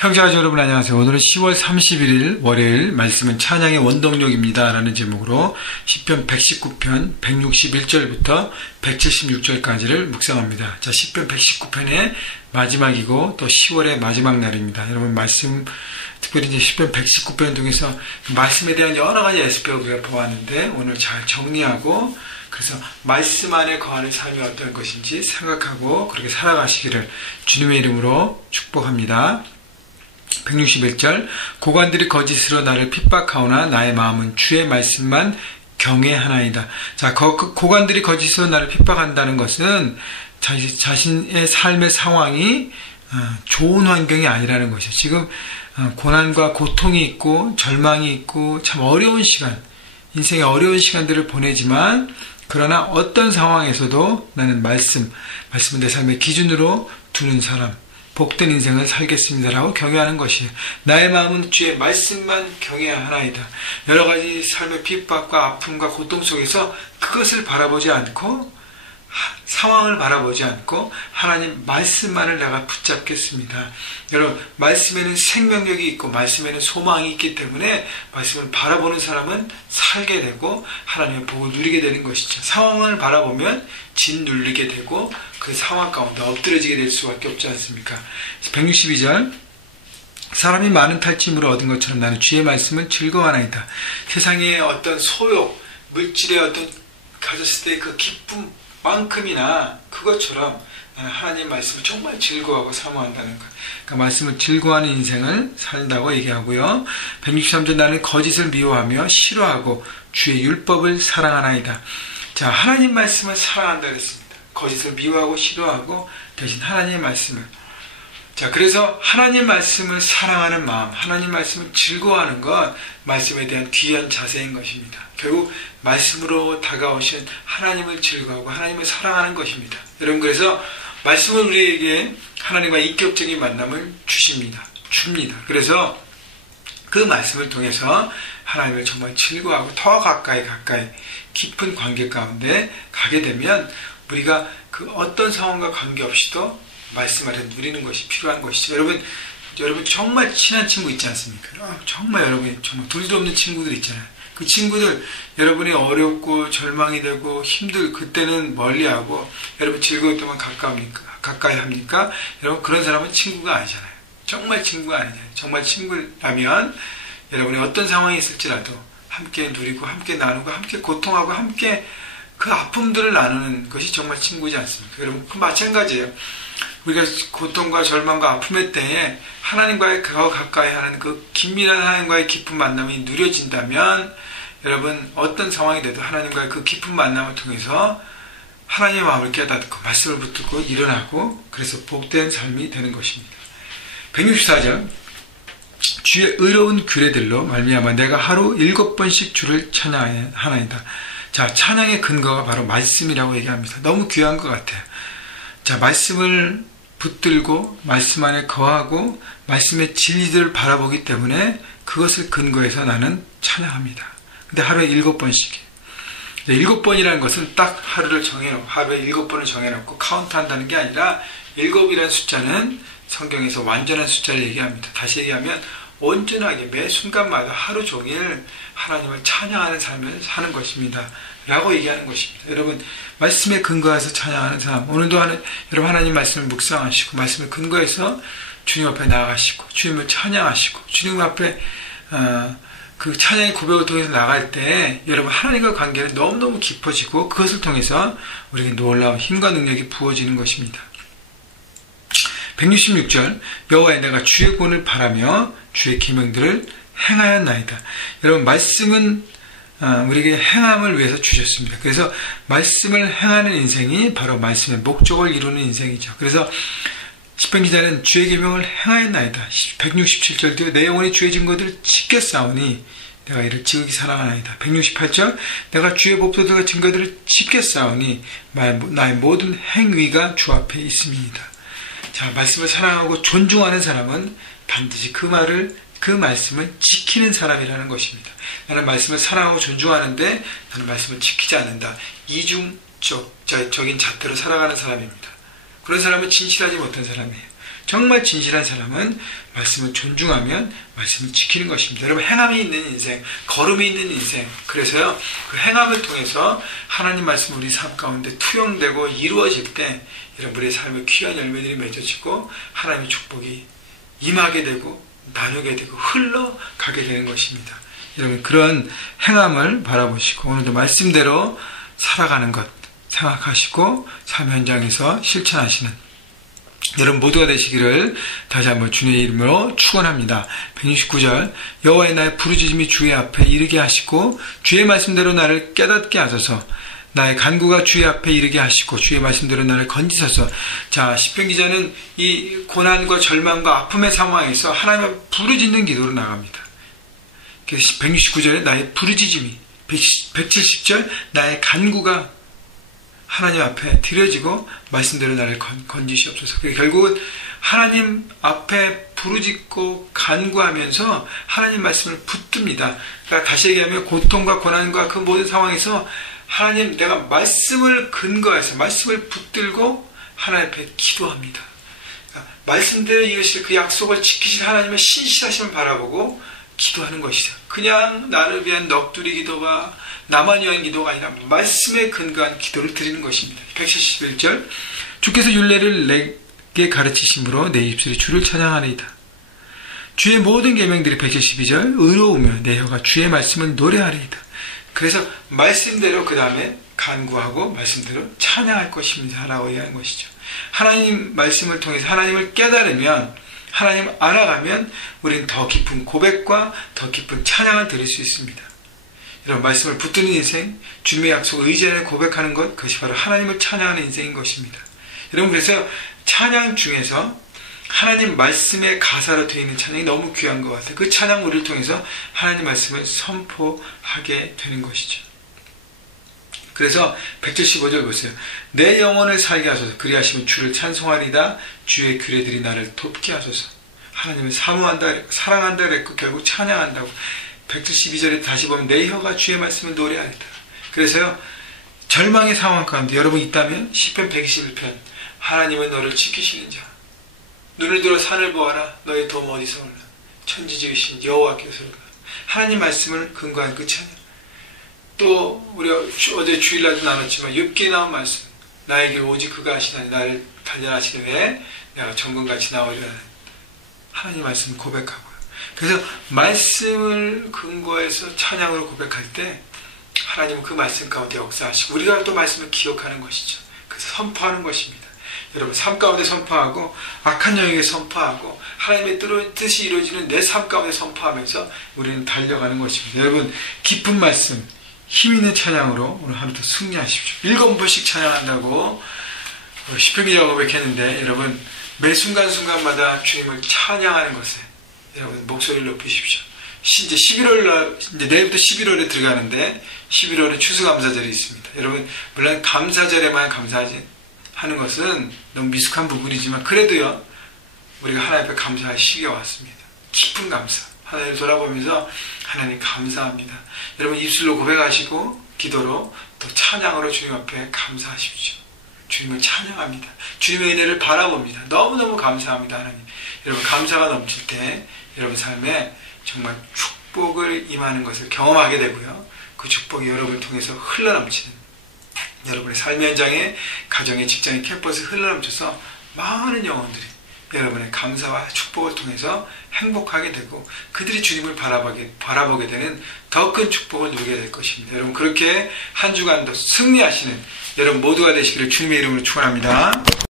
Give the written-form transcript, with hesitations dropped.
형제자매 여러분 안녕하세요. 오늘은 10월 31일 월요일 말씀은 찬양의 원동력입니다 라는 제목으로 시편 119편 161절부터 176절까지를 묵상합니다. 자, 시편 119편의 마지막이고 또 10월의 마지막 날입니다. 여러분 말씀 특별히 이제 시편 119편 중에서 말씀에 대한 여러 가지 에스페를 우리가 보았는데 오늘 잘 정리하고 그래서 말씀 안에 거하는 삶이 어떤 것인지 생각하고 그렇게 살아가시기를 주님의 이름으로 축복합니다. 161절 고관들이 거짓으로 나를 핍박하오나 나의 마음은 주의 말씀만 경외하나이다. 자, 고관들이 거짓으로 나를 핍박한다는 것은 자신의 삶의 상황이 좋은 환경이 아니라는 것이죠. 지금 고난과 고통이 있고 절망이 있고 참 어려운 시간, 인생의 어려운 시간들을 보내지만 그러나 어떤 상황에서도 나는 말씀은 내 삶의 기준으로 두는 사람, 복된 인생을 살겠습니다라고 경외하는 것이에요. 나의 마음은 주의 말씀만 경외하나이다. 여러 가지 삶의 핍박과 아픔과 고통 속에서 그것을 바라보지 않고 상황을 바라보지 않고 하나님 말씀만을 내가 붙잡겠습니다. 여러분 말씀에는 생명력이 있고 말씀에는 소망이 있기 때문에 말씀을 바라보는 사람은 살게 되고 하나님의 복을 누리게 되는 것이죠. 상황을 바라보면 짓눌리게 되고 그 상황 가운데 엎드려지게 될 수밖에 없지 않습니까? 162절 사람이 많은 탈취물을 얻은 것처럼 나는 주의 말씀을 즐거워하나이다. 세상의 어떤 소욕, 물질의 어떤 가졌을 때 그 기쁨 만큼이나 그것처럼 나는 하나님 말씀을 정말 즐거워하고 사모한다는 것. 그러니까 말씀을 즐거워하는 인생을 살다고 얘기하고요. 163절 나는 거짓을 미워하며 싫어하고 주의 율법을 사랑하나이다. 자, 하나님 말씀을 사랑한다 그랬습니다. 거짓을 미워하고 싫어하고 대신 하나님의 말씀을. 자, 그래서 하나님 말씀을 사랑하는 마음, 하나님 말씀을 즐거워하는 것, 말씀에 대한 귀한 자세인 것입니다. 결국 말씀으로 다가오신 하나님을 즐거워하고 하나님을 사랑하는 것입니다. 여러분 그래서 말씀은 우리에게 하나님과 인격적인 만남을 줍니다. 그래서 그 말씀을 통해서 하나님을 정말 즐거워하고 더 가까이 깊은 관계 가운데 가게 되면 우리가 그 어떤 상황과 관계없이도 말씀 아래 누리는 것이 필요한 것이죠. 여러분 정말 친한 친구 있지 않습니까? 정말 여러분이 정말 둘도 없는 친구들 있잖아요. 그 친구들 여러분이 어렵고 절망이 되고 힘들 그때는 멀리하고 여러분 즐거울 때만 가까이 합니까? 여러분 그런 사람은 친구가 아니잖아요. 정말 친구가 아니잖아요. 정말 친구라면 여러분이 어떤 상황이 있을지라도 함께 누리고 함께 나누고 함께 고통하고 함께 그 아픔들을 나누는 것이 정말 친구지 않습니까? 여러분 그 마찬가지예요. 우리가 고통과 절망과 아픔의 때에 하나님과의 더 가까이 하는 그 긴밀한 하나님과의 깊은 만남이 누려진다면 여러분 어떤 상황이 돼도 하나님과의 그 깊은 만남을 통해서 하나님의 마음을 깨닫고 말씀을 붙들고 일어나고 그래서 복된 삶이 되는 것입니다. 164절 주의 의로운 규례들로 말미암아 내가 하루 7번씩 주를 찬양하나이다. 자, 찬양의 근거가 바로 말씀이라고 얘기합니다. 너무 귀한 것 같아요. 자, 말씀을 붙들고 말씀 안에 거하고 말씀의 진리들을 바라보기 때문에 그것을 근거해서 나는 찬양합니다. 근데 하루에 7번씩이에요. 7번이라는 것은 딱 하루를 정해놓고 하루에 7번을 정해놓고 카운트한다는 게 아니라 7이라는 숫자는 성경에서 완전한 숫자를 얘기합니다. 다시 얘기하면 온전하게 매 순간마다 하루 종일 하나님을 찬양하는 삶을 사는 것입니다. 라고 얘기하는 것입니다. 여러분 말씀에 근거해서 찬양하는 사람 오늘도 여러분 하나님 말씀을 묵상하시고 말씀을 근거해서 주님 앞에 나아가시고 주님을 찬양하시고 주님 앞에 그 찬양의 고백을 통해서 나갈 때 여러분 하나님과 관계는 너무너무 깊어지고 그것을 통해서 우리에게 놀라운 힘과 능력이 부어지는 것입니다. 166절 여호와의 내가 주의 구원을 바라며 주의 계명들을 행하였나이다. 여러분 말씀은 우리에게 행함을 위해서 주셨습니다. 그래서 말씀을 행하는 인생이 바로 말씀의 목적을 이루는 인생이죠. 그래서 시편 기자는 주의 계명을 행하였나이다. 167절도 내 영혼이 주의 증거들을 지켰사오니 내가 이를 지극히 사랑하나이다. 168절 내가 주의 법도들과 증거들을 지켰사오니 나의 모든 행위가 주 앞에 있음이니이다. 자, 말씀을 사랑하고 존중하는 사람은 반드시 그 말씀을 지키는 사람이라는 것입니다. 나는 말씀을 사랑하고 존중하는데 나는 말씀을 지키지 않는다. 이중적인 잣대로 살아가는 사람입니다. 그런 사람은 진실하지 못한 사람이에요. 정말 진실한 사람은 말씀을 존중하면 말씀을 지키는 것입니다. 여러분, 행함이 있는 인생, 걸음이 있는 인생. 그래서요, 그 행함을 통해서 하나님 말씀 우리 삶 가운데 투영되고 이루어질 때 여러분의 삶의 귀한 열매들이 맺어지고 하나님의 축복이 임하게 되고 나누게 되고 흘러가게 되는 것입니다. 여러분, 그런 행함을 바라보시고 오늘도 말씀대로 살아가는 것 생각하시고 삶 현장에서 실천하시는 여러분 모두가 되시기를 다시 한번 주님의 이름으로 축원합니다. 169절 여호와의 나의 부르짖음이 주의 앞에 이르게 하시고 주의 말씀대로 나를 깨닫게 하소서. 나의 간구가 주의 앞에 이르게 하시고 주의 말씀대로 나를 건지소서. 자, 시편 기자는 이 고난과 절망과 아픔의 상황에서 하나님을 부르짖는 기도로 나갑니다. 그래서 169절에 나의 부르짖음이, 170절 나의 간구가 하나님 앞에 드려지고 말씀대로 나를 건지시옵소서. 결국은 하나님 앞에 부르짖고 간구하면서 하나님 말씀을 붙듭니다. 그러니까 다시 얘기하면 고통과 고난과 그 모든 상황에서 하나님, 내가 말씀을 근거해서 말씀을 붙들고 하나님 앞에 기도합니다. 그러니까 말씀대로 이것이 그 약속을 지키실 하나님의 신실하심을 바라보고 기도하는 것이죠. 그냥 나를 위한 넋두리 기도와 나만 위한 기도가 아니라 말씀에 근거한 기도를 드리는 것입니다. 171절 주께서 율례를 내게 가르치심으로 내 입술이 주를 찬양하리이다. 주의 모든 계명들이 172절 의로우며 내 혀가 주의 말씀을 노래하리이다. 그래서 말씀대로 그 다음에 간구하고 말씀대로 찬양할 것입니다 라고 얘기하는 것이죠. 하나님 말씀을 통해서 하나님을 깨달으면, 하나님을 알아가면 우리는 더 깊은 고백과 더 깊은 찬양을 드릴 수 있습니다. 이런 말씀을 붙드는 인생, 주님의 약속을 의지하는 고백하는 것, 그것이 바로 하나님을 찬양하는 인생인 것입니다. 여러분, 그래서 찬양 중에서 하나님 말씀의 가사로 되어 있는 찬양이 너무 귀한 것 같아요. 그 찬양 우리를 통해서 하나님 말씀을 선포하게 되는 것이죠. 그래서 175절 보세요. 내 영혼을 살게 하소서. 그리하시면 주를 찬송하리다. 주의 규례들이 나를 돕게 하소서. 하나님을 사모한다, 사랑한다 그랬고 결국 찬양한다고. 172절에 다시 보면 내 혀가 주의 말씀을 노래하리다. 그래서요, 절망의 상황 가운데 여러분 있다면 시편 121편 하나님은 너를 지키시는 자, 눈을 들어 산을 보아라. 너의 도움 어디서 올라. 천지 지으신 여호와께서로다. 하나님 말씀을 근거한 그 찬양. 또 우리가 어제 주일날도 나눴지만 욥기에 나온 말씀, 나의 길 오직 그가 하시나니 나를 단련하시기 위해 내가 정금같이 나오리라. 하나님 말씀 고백하고요. 그래서 말씀을 근거해서 찬양으로 고백할 때 하나님은 그 말씀 가운데 역사하시고 우리가 또 말씀을 기억하는 것이죠. 그래서 선포하는 것입니다. 여러분, 삶 가운데 선포하고 악한 영역에 선포하고 하나님의 뜻이 이루어지는 내 삶 가운데 선포하면서 우리는 달려가는 것입니다. 여러분, 깊은 말씀, 힘 있는 찬양으로 오늘 하루도 승리하십시오. 7번씩 찬양한다고 시편 기자가 고백했는데, 여러분, 매 순간순간마다 주님을 찬양하는 것에 여러분 목소리를 높이십시오. 이제 11월, 이제 내일부터 11월에 들어가는데 11월에 추수감사절이 있습니다. 여러분, 물론 감사절에만 감사하지 하는 것은 너무 미숙한 부분이지만 그래도요, 우리가 하나님 앞에 감사할 시기가 왔습니다. 깊은 감사. 하나님을 돌아보면서 하나님 감사합니다. 여러분, 입술로 고백하시고 기도로 또 찬양으로 주님 앞에 감사하십시오. 주님을 찬양합니다. 주님의 은혜를 바라봅니다. 너무너무 감사합니다. 하나님. 여러분, 감사가 넘칠 때 여러분 삶에 정말 축복을 임하는 것을 경험하게 되고요, 그 축복이 여러분을 통해서 흘러넘치는, 여러분의 삶의 현장에, 가정의, 직장의, 캠퍼스에 흘러넘쳐서 많은 영혼들이 여러분의 감사와 축복을 통해서 행복하게 되고 그들이 주님을 바라보게 되는 더 큰 축복을 누리게 될 것입니다. 여러분, 그렇게 한 주간도 승리하시는 여러분 모두가 되시기를 주님의 이름으로 축원합니다.